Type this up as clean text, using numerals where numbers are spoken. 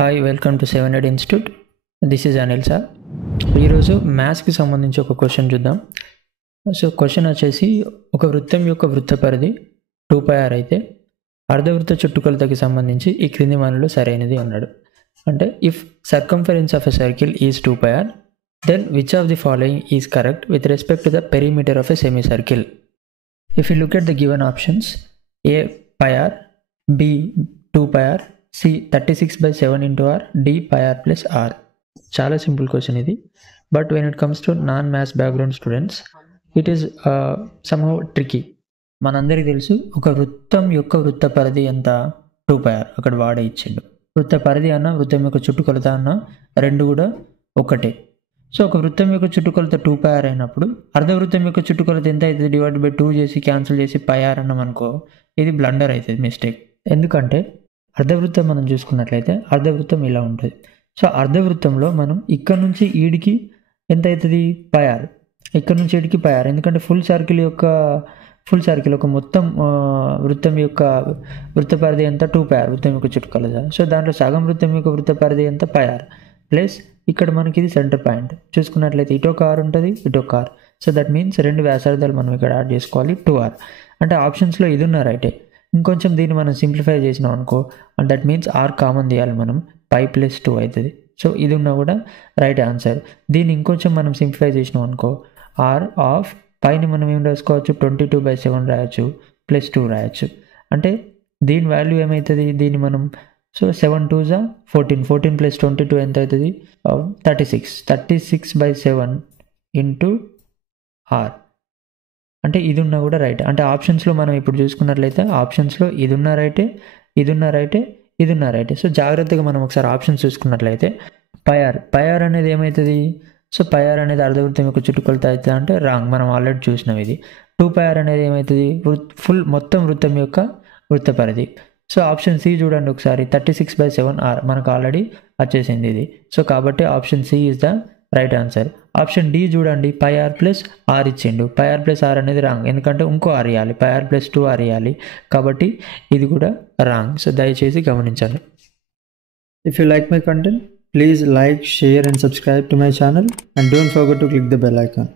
Hi welcome to 700 institute. This is Anil sir. ఈరోజు మ్యాథ్స్కి సంబంధించి ఒక క్వశ్చన్ చూద్దాం. సో క్వశ్చన్ వచ్చేసి, ఒక వృత్తం యొక్క వృత్త పరిధి 2πr అయితే అర్ధవృత్త చుట్టుకొలతకి సంబంధించి ఈ క్రింది మనలో సరైనది అన్నాడు. అంటే if circumference of a circle is 2πr, then which of the following is correct with respect to the perimeter of a semi circle. If you look at the given options, A πr, B 2πr, C 36/7 into r, D πr plus r. చాలా simple question ఇది, but when it comes to non maths background students it is somehow tricky. మనందరికీ తెలుసు, ఒక వృత్తం యొక్క వృత్త పరిధి ఎంత 2πr, అక్కడ వాడే ఇచ్చిండు. వృత్త పరిధి అన్న వృత్తం యొక్క చుట్టుకొలత అన్న రెండు కూడా ఒకటే. సో ఒక వృత్తం యొక్క చుట్టుకొలత 2πr అయినప్పుడు అర్ధవృత్తం యొక్క చుట్టుకొలత ఎంత అవుతుంది, /2 చేసి క్యాన్సిల్ చేసి πr అన్నాం అనుకో, ఇది బ్లండర్ అవుతుంది, మిస్టేక్. ఎందుకంటే అర్ధవృత్తం మనం చూసుకున్నట్లయితే అర్ధవృత్తం ఇలా ఉంటుంది. సో అర్ధవృత్తంలో మనం ఇక్కడ నుంచి ఈడికి ఎంత అవుతుంది, πr, ఇక్కడ నుంచి ఈడికి πr. ఎందుకంటే ఫుల్ సర్కిల్ ఒక మొత్తం వృత్తం యొక్క వృత్త పరిధి ఎంత 2πr, వృత్తం యొక్క చుట్టుకొలత. సో దాంట్లో సగం వృత్తం యొక్క వృత్త పరిధి ఎంత πr, ప్లస్ ఇక్కడ మనకి ఇది సెంటర్ పాయింట్ చూసుకున్నట్లయితే ఇటో కార్ ఉంటుంది, ఇటో కార్. సో దట్ మీన్స్ రెండు వ్యాసార్థాలు మనం ఇక్కడ యాడ్ చేసుకోవాలి, 2r. అంటే ఆప్షన్స్లో ఇది ఉన్న రైటే. ఇంకొంచెం దీన్ని మనం సింప్లిఫై చేసినాం అనుకో, and that means r common తీయాలి మనం, π+2 అవుతుంది. సో ఇది ఉన్నా కూడా రైట్ ఆన్సర్. దీన్ని ఇంకొంచెం మనం సింప్లిఫై చేసినాం అనుకో, r ఆఫ్ పైని మనం ఏం రాసుకోవచ్చు, 22/7 రాయొచ్చు, +2 రాయొచ్చు. అంటే దీని వాల్యూ ఏమవుతుంది, దీన్ని మనం సో 7 2s 14 + 22 ఎంత అవుతుంది, 36/7 ఇంటూ r. అంటే ఇది ఉన్నా కూడా రైట్. అంటే ఆప్షన్స్లో మనం ఇప్పుడు చూసుకున్నట్లయితే ఆప్షన్స్లో ఇది ఉన్న రైటే, ఇది ఉన్న రైటే, ఇది ఉన్న రైటే. సో జాగ్రత్తగా మనం ఒకసారి ఆప్షన్స్ చూసుకున్నట్లయితే πr అనేది ఏమవుతుంది, సో πr అనేది అర్ధవృత్తం యొక్క చుట్టుకొలత అవుతుంది అంటే రాంగ్, మనం ఆల్రెడీ చూసినాం ఇది. 2πr అనేది ఏమవుతుంది, మొత్తం వృత్తం యొక్క వృత్త పరిధి. సో ఆప్షన్ సి చూడండి ఒకసారి, 36/7 r మనకు ఆల్రెడీ వచ్చేసింది ఇది. సో కాబట్టి option C is the right answer. Option D చూడండి, πr + r ఇచ్చిండు. πr + r అనేది రాంగ్, ఎందుకంటే ఇంకో r ఇవ్వాలి, πr + 2r ఇవ్వాలి, కాబట్టి ఇది కూడా రాంగ్. సో దయచేసి గమనించండి. If you like my content, please like, share and subscribe to my channel, and don't forget to click the bell icon.